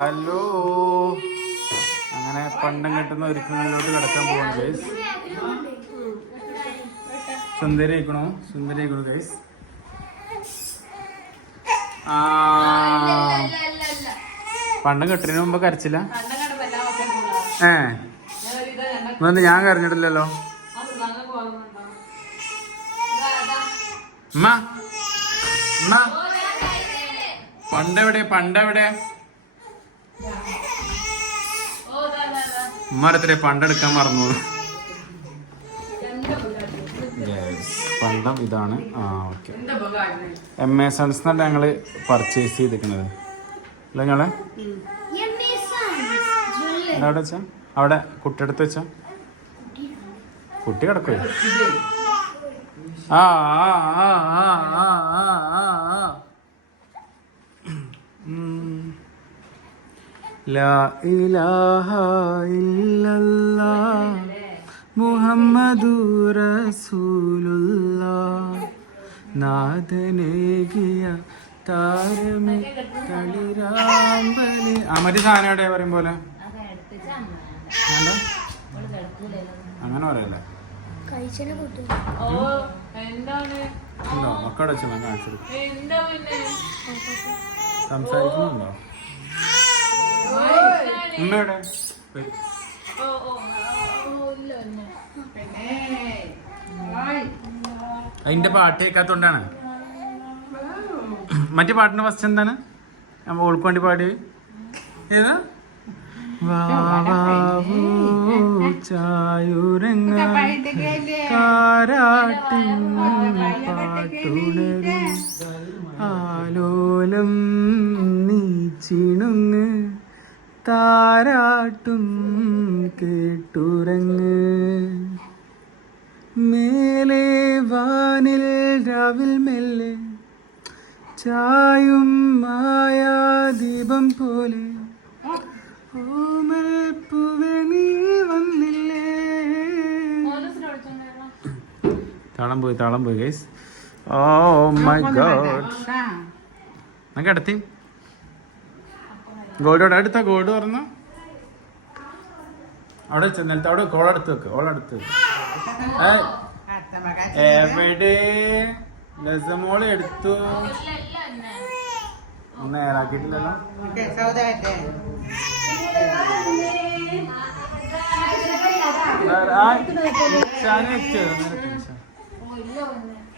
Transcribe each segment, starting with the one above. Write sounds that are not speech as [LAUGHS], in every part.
Hello. അങ്ങനെ പണ്ടം കെട്ടുന്ന ഒരുക്കങ്ങളിലോട്ട് കിടക്കാൻ പോവാണ് ഗൈസ് സുന്ദരി ആയിക്കണോ സുന്ദരി ആയിക്കണോ ഗൈസ് ആ. പണ്ടം കെട്ടിന് മുമ്പ് കരച്ചില്ല? ഏ. ഇന്ന് ഞാൻ കരഞ്ഞിട്ടില്ലല്ലോ. അമ്മ പണ്ടെവിടെ പണ്ടെവിടെ? ഉമ്മാരത്തിലെ പണ്ടെടുക്കാൻ മറന്നു പണ്ടം ഇതാണ്. ആ ഓക്കെ. എം എ സൺസ് എന്നാണ് ഞങ്ങൾ പർച്ചേസ് ചെയ്തിരിക്കുന്നത്. അല്ല ഞങ്ങളെ? അവിടെ വെച്ചാ? അവിടെ കുട്ടിയെടുത്ത് വെച്ചാ? കുട്ടി കിടക്കോ ആ ആ ആ ആ ആ ആ ആ ആ. ലാ ഇലാഹ ഇല്ലല്ലാ മുഹമ്മദു റസൂലുല്ലാ നാഥനേകിയ താരമേ തളിരാമ്പലി. ആ മറ്റേ സാധനം എവിടെ പറയും പോലെ? വേണ്ട? അങ്ങനെ പറയല്ല? കഴിച്ചനെ കൂട്ടും. ഓ എന്താണ്? മക്കളുടെ വെച്ച് ഞാൻ എന്താ പിന്നെ? സംസാരിക്കുന്നുണ്ടോ? ഉമ്മയുടെ? അതിന്റെ പാട്ട് കേൾക്കാത്തോണ്ടാണ്. മറ്റേ പാട്ടിന്റെ ഫസ്റ്റ് എന്താണ്? ഓൾക്ക് വേണ്ടി പാടി ഏതാ? വാവാവൂ ചായുരങ്ങ കാരാട്ടിൻ പാട്ടുണരും ആലോലം നീച്ചിണുങ്ങ് താരാട്ടും കേട്ടുറങ്ങ് മേലെ വാനിൽ രാവിൽ മെല്ലെ ചായും മായാദീപം പോലെ ഓമൽ പൂവേ നീ വന്നില്ലേ? താളം പോയി താളം പോയി ഗൈസ് ഓ മൈ ഗോഡ് നമുക്ക് അടുത്തി? ഗോൾഡോട് അടുത്ത ഗോൾഡ് പറഞ്ഞ? അവിടെ നിലത്ത്. അവിടെ അടുത്ത് വെക്ക് ഓളടുത്ത് എവിടെ? ലസമോൾ എടുത്തു. ഒന്ന് നേരാക്കിയിട്ടില്ലല്ലോ.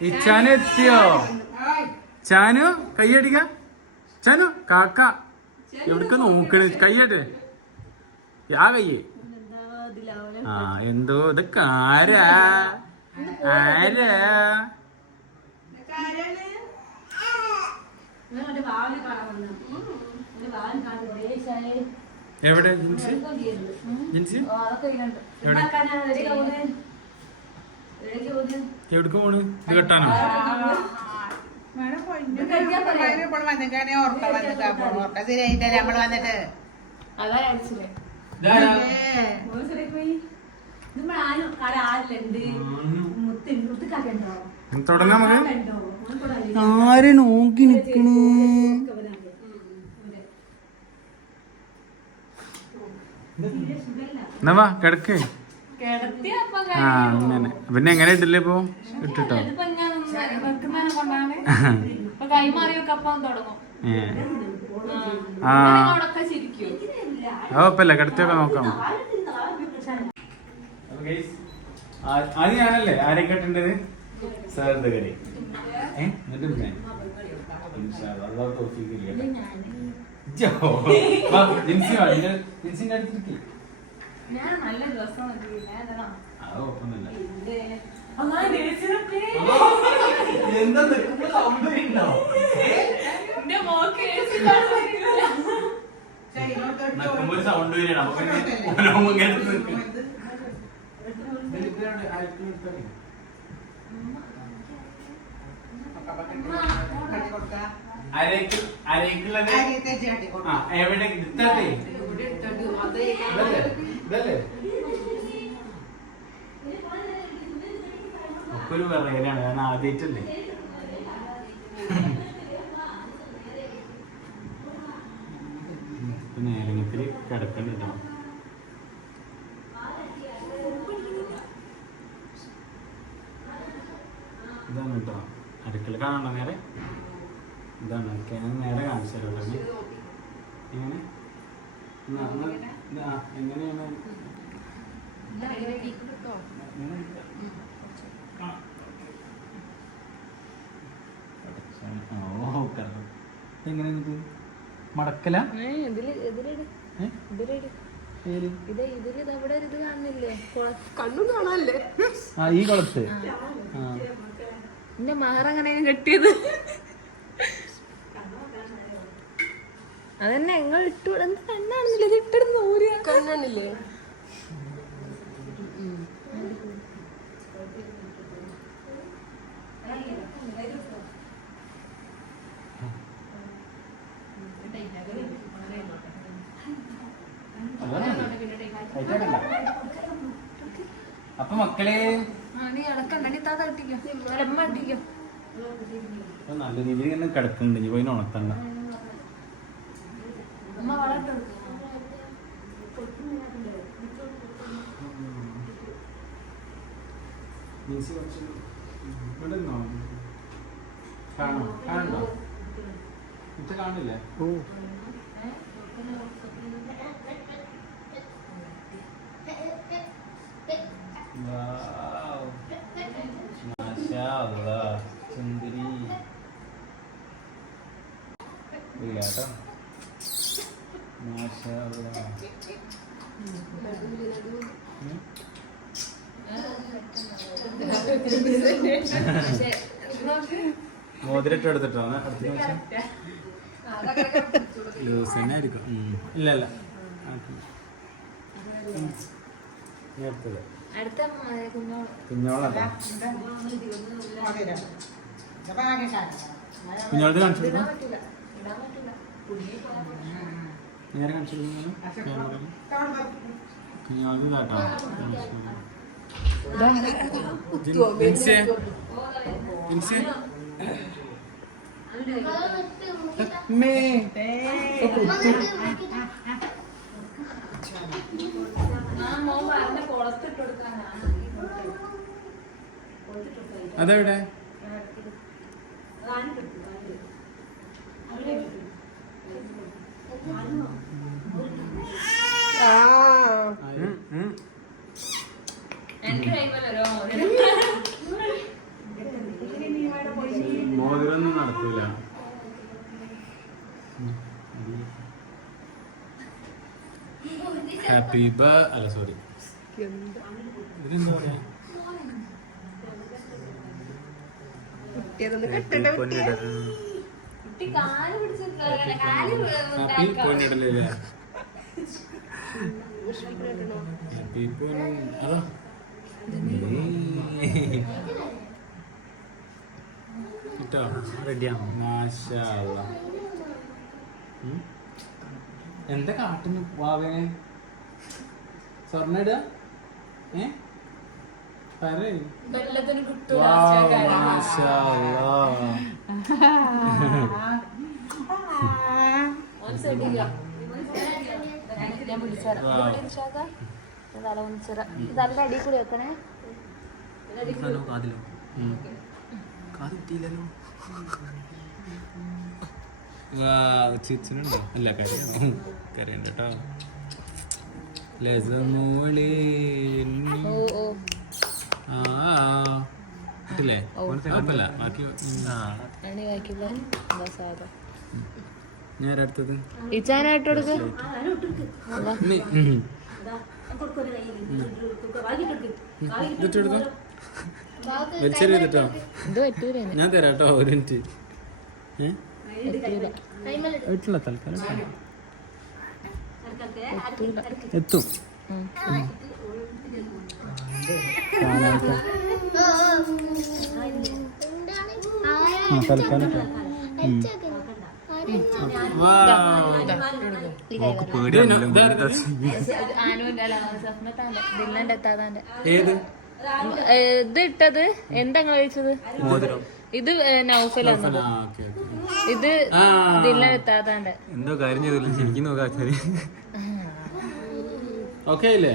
ഇച്ചാനെത്തിയോ ചാനു കയ്യടിക്ക. ചാനു കാക്ക. എവിടക്ക് നോക്കണ്? കയ്യട്ടെ. യാ കയ്യേ. ആ എന്തോ ഇത് ആരാ? ആരാ? ഭാവന കാണാൻ വന്നു. ഭാവന കാണുന്നു എവിടെ? ജിൻസി? ജിൻസി? ഇത് കെട്ടാനോ? ആര് നോക്കി നിക്കണേ? എന്നാ കിടക്ക്. ആ അങ്ങനെ. പിന്നെ എങ്ങനെ ഇട്ടില്ല ഇപ്പൊ? ഇട്ടിട്ടോ? ആ. കിടത്തിയൊക്കെ നോക്കാം. ആദ്യം ഞാനല്ലേ? ആരെ കെട്ടേണ്ടത് സാറിന്റെ കരി ഏഹ് എന്നിട്ട് പിന്നെ? അള്ളാഹ് തോഫിക്കില്ല ഞാൻ നല്ല ഡ്രസ്സാണ് എന്താ? നിൽക്കുമ്പോ സൗന്ദര്യം സൗണ്ട് വരികയാണ്. അപ്പൊ പിന്നെ അരക്ക് അരക്കുള്ളത് ആ എവിടെ? എടുത്തേ ഇതല്ലേ? ഒക്കെ ഒരു വിറയലാണ് കാരണം ആദ്യമായിട്ടല്ലേ നേരങ്ങത്തിൽ കിടക്കണ്ടിട്ടോ ഇതാണ് കേട്ടോ. അടുക്കള കാണണ്ട നേരെ? ഇതാണ്. ഓക്കെ ഞാൻ നേരെ കാണിച്ചു തരാം. എങ്ങനെ? എങ്ങനെയാണ്. ഓ കറക്റ്റ്. ഇത് മടക്കല ആ ഈ കുളത്ത്. എന്റെ മഹർ അങ്ങനെ കെട്ടിയത്? അതന്നെ ഞങ്ങൾ ഇട്ടു. എന്ത് കണ്ണാണെന്നില്ല? ഇത് ഇട്ടിരുന്ന ഊരിയ കണ്ണാണില്ലേ? അപ്പൊ മക്കളെ നല്ല രീതിയിൽ കിടക്കുന്നുണ്ട്. ഇനി പോയി ഉണത്തണ്ട അമ്മ വളർത്തു മീൻസ് കുറച്ച് ഇവിടെ നിന്നോ? കാണോ കാണണ്ടോ ഇത് കാണില്ലേ? Wow. Masya Allah. സുന്ദരി ഇല്ല കേട്ടോ മാഷാ അല്ലാ. ഉം. മോതിരട്ട് എടുത്തിട്ടാണ് അടുത്ത ദിവസം ലൂസ് തന്നെ ആയിരിക്കും ഇല്ല ഇല്ല. അടുത്തത് അടുത്ത കുഞ്ഞോൾ. കുഞ്ഞോളല്ല. കുഞ്ഞോളത് കാണിച്ചു. നേരെ കാണിച്ചു കേട്ടോ. മേ ആ മോൻ പറഞ്ഞ കുളത്തിട്ട് കൊടുക്കാനാ അതെവിടെ? ഹാപ്പി ബ അല്ല സോറി ഹാപ്പി ഹാപ്പി അതോ. കിട്ടോ റെഡിയാണോ മാഷാ. എന്താ കാട്ടിന് വാവേനെ സ്വർണ ഇടുക ഏ അല്ലാ. ഞാൻ വിളിച്ചേരാം തല തലയുടെ അടിയിൽ കൂടി വെക്കണേ. കരയാണോ കരയുണ്ട് കേട്ടോ. ലസമോളെ. ആ കിട്ടില്ലേ? കുഴപ്പമില്ല. ബാക്കി ഞാൻ അടുത്തത് ഇച്ചാനായിട്ട് കൊടുക്ക്. ഞാൻ തരാട്ടോ ഒരു മിനിറ്റ്. ഏ? പറ്റൂല. വീട്ടിലുള്ള തൽക്കാലം. എത്തും. തൽക്കാലം ഏത്? ഇത് ഇട്ടത്? എന്താ കഴിച്ചത്? ഇത് നൗഫലാണ്. ഇത് എന്തോ കാര്യം ചെയ്തില്ല. ശരിക്കും നോക്കാച്ചാൽ ഓക്കേ അല്ലേ?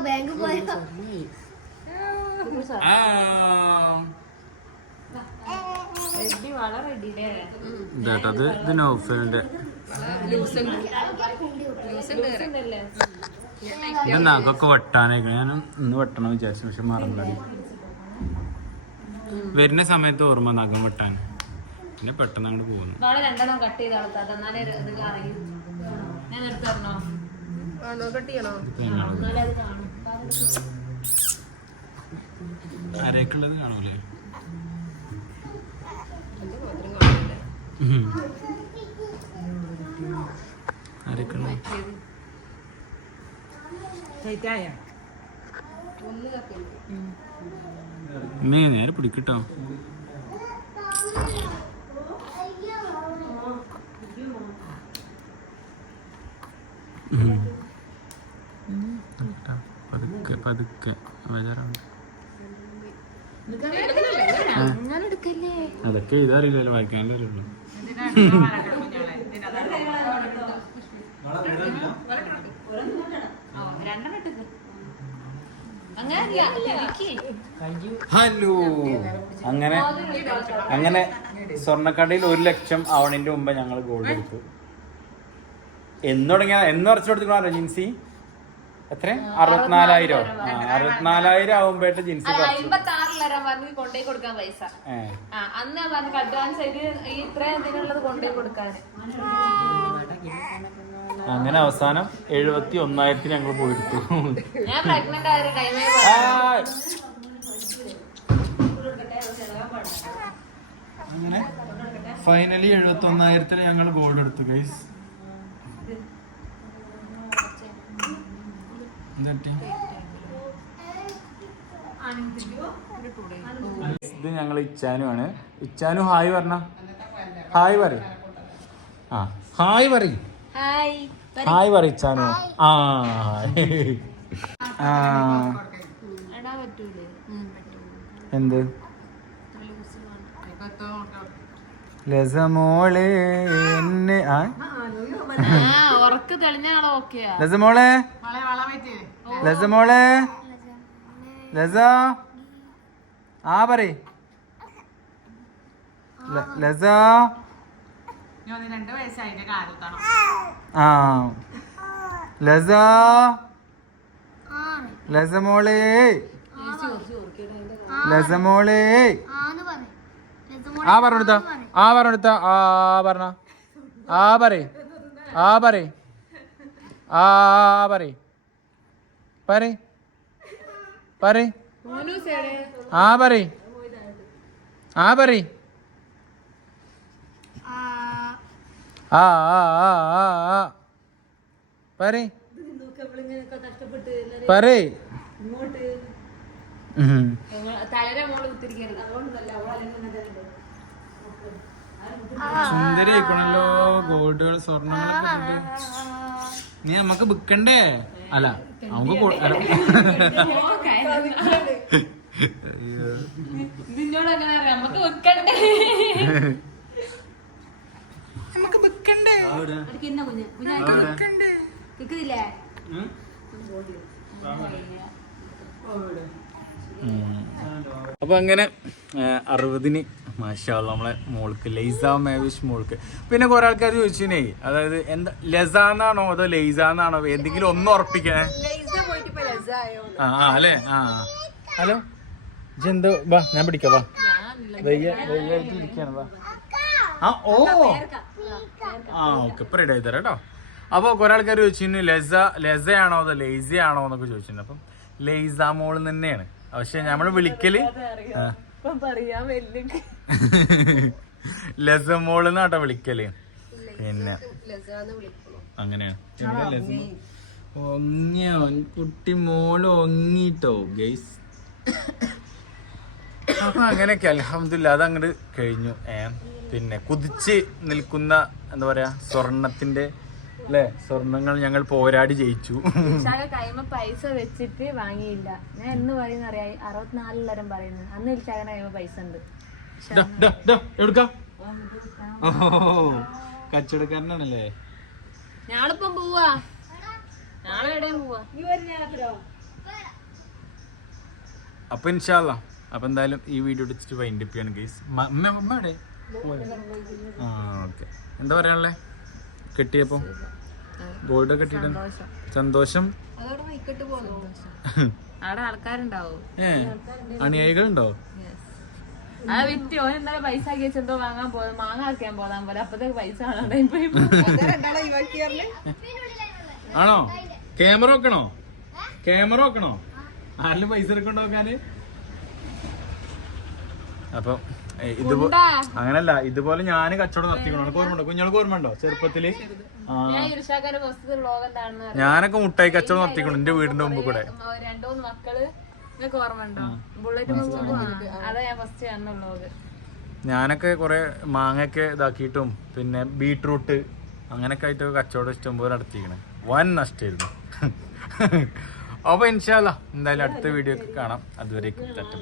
ബാങ്ക് പോയപ്പോ ആ. റെഡി വളരെ റെഡിയില്ലേ ഇതാട്ടത് ഇത് നൗഫലിന്റെ ഉണ്ടല്ലേ ഇത് നഖമൊക്കെ വെട്ടാനൊക്കെ ഞാൻ ഇന്ന് വെട്ടണം വിചാരിച്ചു പക്ഷെ മറന്നു വരുന്ന സമയത്ത് ഓർമ്മ നഖം വെട്ടാൻ. പിന്നെ പെട്ടെന്ന് അങ്ങോട്ട് പോകുന്നു. നാളെ രണ്ടെണ്ണം കട്ട് ചെയ്ത് നടത്താം എന്നാലേ ഇത് അറിയൂ ഞാൻ എടുത്തു തരണോ ഇതിപ്പോ എങ്ങനെയാണ്? എന്നാലേ അത് കാണും ആരേക്കുള്ളത് കാണൂലേ ആരേക്കുള്ളത് നീ നേരെ പിടിക്കട്ടോ. പതുക്കെ പതുക്കെ. എടുക്കല്ലേ? അതൊക്കെ ഇതറിയില്ലല്ലോ വായിക്കാനല്ലേ അറിയുള്ളൂ രണ്ടെണ്ണം എടുക്ക് അങ്ങനല്ല എനിക്ക് ഹലോ. അങ്ങനെ അങ്ങനെ സ്വർണക്കടയിൽ ഒരു ലക്ഷം ആവണിന്റെ മുമ്പ് ഞങ്ങൾ ഗോൾഡ് എടുത്തു. എന്ന് തുടങ്ങിയ എന്ന് ഉറച്ചു കൊടുത്തിക്കണോ ജിൻസി? എത്ര അറുപത്തിനാലായിരം? അറുപത്തിനാലായിരം ആവുമ്പോഴത്തെ ജിൻസി കുറച്ചു ആറിലരാൻ കൊടുക്കാൻ പൈസ. അന്ന് അഡ്വാൻസ് ആയിട്ട് ഈ ഇത്രയും ഇതിനുള്ളത് കൊണ്ടുപോയി കൊടുക്കാൻ. അങ്ങനെ അവസാനം എഴുപത്തി ഒന്നായിരത്തിന് ഞങ്ങൾ പോയെടുത്തു. അങ്ങനെ ഫൈനലി എഴുപത്തി ഒന്നായിരത്തിൽ ഞങ്ങൾ ഗോൾഡ് എടുത്തു ഗൈസ് ഇത് ഞങ്ങൾ ഇച്ചാനു ആണ്. ഇച്ചാനു ഹായ് പറഞ്ഞ. ഹായ് പറ ആ ഹായ് പറയും. ഹായ് ഹായ് പറയിച്ചാനോ? ആ ആ. ഇടാൻ പറ്റൂലേ. എന്ത്? ലസമോളെ എന്നെ ആ? ലസമോളെ? ലസമോളെ? ലസ? ആ പറ ലസ? രണ്ട് വയസ്സായിട്ട് കാലത്താണ്? ആ. ലസ. ലസമോളെ ലസമോളെ ആന്ന് പറയും. ആ പറഞ്ഞെടുത്ത ആ പറഞ്ഞെടുത്ത ആ പറഞ്ഞ ആ പറ ആ പറ ആ പറ പറ പറ ആ പറ ആ പറ ആ ആ ആ ആ ആ പറ പറ ഉം. തലരെ മോൾ കുത്തിരിക്കരുത് സുന്ദരി ആയിക്കണല്ലോ ഗോൾഡുകൾ സ്വർണങ്ങളൊക്കെ. നീ നമ്മക്ക് വിൽക്കണ്ടേ അല്ല നമുക്ക്. നിന്നോട് അങ്ങനെ നമുക്ക് വെക്കണ്ടേ അപ്പൊ അങ്ങനെ അറുപതിന് മാഷാള്ള നമ്മളെ മോൾക്ക് ലൈസ മേവിഷ് മോൾക്ക്. പിന്നെ കുറെ ആൾക്കാർ ചോദിച്ചിനേ അതായത് എന്താ ലസ എന്നാണോ അതോ ലൈസ എന്നാണോ എന്തെങ്കിലും ഒന്ന് ഉറപ്പിക്കണേ. ആ ആ അല്ലേ? ആ ഹലോ? ജെന്തോ വാ ഞാൻ പിടിക്കാം വാ. വയ്യ വയ്യായിട്ട് ഇരിക്കാണ് വാ. ആ ഓ. ആ ഓക്കെ. ഇപ്പൊ റെഡി ആയി തരാം കേട്ടോ. അപ്പോൾ കുറെ ആൾക്കാർ ചോദിച്ചിരുന്നു ലെസ ലെസയാണോ അതോ ലേസി ആണോ എന്നൊക്കെ ചോദിച്ചിട്ടുണ്ട് അപ്പം ലേസ മോൾ തന്നെയാണ്. പക്ഷെ നമ്മൾ വിളിക്കൽ ലെസ മോൾ മോൾ എന്നാട്ടോ വിളിക്കൽ? പിന്നെ. അങ്ങനെയാണ്. ഒങ്ങിയോ കുട്ടി മോൾ ഒങ്ങിട്ടോ ഗൈസ് അപ്പൊ അങ്ങനെയൊക്കെ അലഹമില്ല അതങ്ങോട്ട് കഴിഞ്ഞു. ഏ? പിന്നെ കുതിച്ച് നിൽക്കുന്ന എന്താ പറയാ സ്വർണത്തിന്റെ അല്ലെ? സ്വർണങ്ങൾ ഞങ്ങൾ പോരാടി ജയിച്ചു. കൈമ പൈസ വെച്ചിട്ട് വാങ്ങിയില്ല. ഞാൻ എന്ന് പറയുന്ന അറുപത്തിനാലിൽ അറുപത്തിനാലിലരം പറയുന്നു അന്ന് ഇഷാകന്റെ കൈമ പൈസ ഉണ്ട്. കച്ചവടക്കാരനാണല്ലേ? ഞാളിപ്പം പോവാ. നാളെ എവിടെയും പോവാ. അപ്പൊ ഇൻഷാല്ല അപ്പൊ എന്തായാലും ഈ വീഡിയോ എടുത്തിട്ട് വൈൻഡപ്പ് ചെയ്യാണ് ഗൈസ് അമ്മ എവിടെ? ആ ഓക്കെ. എന്താ പറയാനുള്ളേ? കെട്ടിയപ്പോ? ഗോൾഡ് കെട്ടിയിട്ട് സന്തോഷം. [LAUGHS] അണിയായികളുണ്ടോ? പൈസ വാങ്ങാൻ മാങ്ങ പോകാൻ പോലെ. അപ്പത്തേക്ക് പൈസ [LAUGHS] ആണോ? ക്യാമറ വെക്കണോ? ക്യാമറ വെക്കണോ? ആരിലും പൈസ എടുക്കണ്ടോ നോക്കാന്? അപ്പൊ അങ്ങനല്ല ഇതുപോലെ ഞാൻ കച്ചവടം നടത്തിക്കണോ. എനിക്ക് ഓർമ്മ ഉണ്ടോ കുഞ്ഞോൾക്ക് ഓർമ്മ ഉണ്ടോ ചെറുപ്പത്തിൽ ഞാനൊക്കെ മുട്ടായി കച്ചവടം നടത്തിക്കണം എന്റെ വീടിന്റെ മുമ്പ് കൂടെ ഞാനൊക്കെ കുറെ മാങ്ങയൊക്കെ ഇതാക്കിയിട്ടും പിന്നെ ബീട്രൂട്ട് അങ്ങനൊക്കെ ആയിട്ട് കച്ചവടം ഇഷ്ടംപോലെ നടത്തിക്കണേ. വൻ നഷ്ടമായിരുന്നു [LAUGHS] അപ്പൊ ഇൻഷാല്ല എന്തായാലും അടുത്ത വീഡിയോ ഒക്കെ കാണാം. അതുവരേക്കും തട്ടും